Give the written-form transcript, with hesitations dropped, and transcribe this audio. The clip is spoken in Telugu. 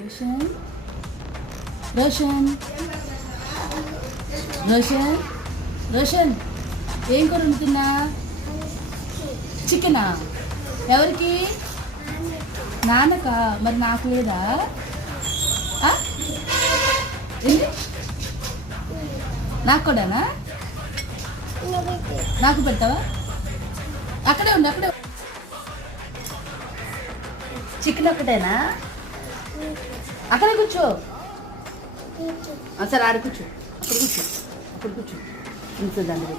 రోషన్ రోషన్ రోషన్ రోషన్ ఏం కూర వండుతున్నా? చికెనా? ఎవరికి? నాన్నకా? మరి నాకు లేదా? ఏంటి? నాకు కూడానా? నాకు పెడతావా? అక్కడే ఉండు, అక్కడే. చికెన్ ఒకటేనా? అక్కడే కూర్చో. సరే ఆడ కూర్చో, అక్కడ కూర్చో, అక్కడ కూర్చో. ఇంట్లో దాన్ని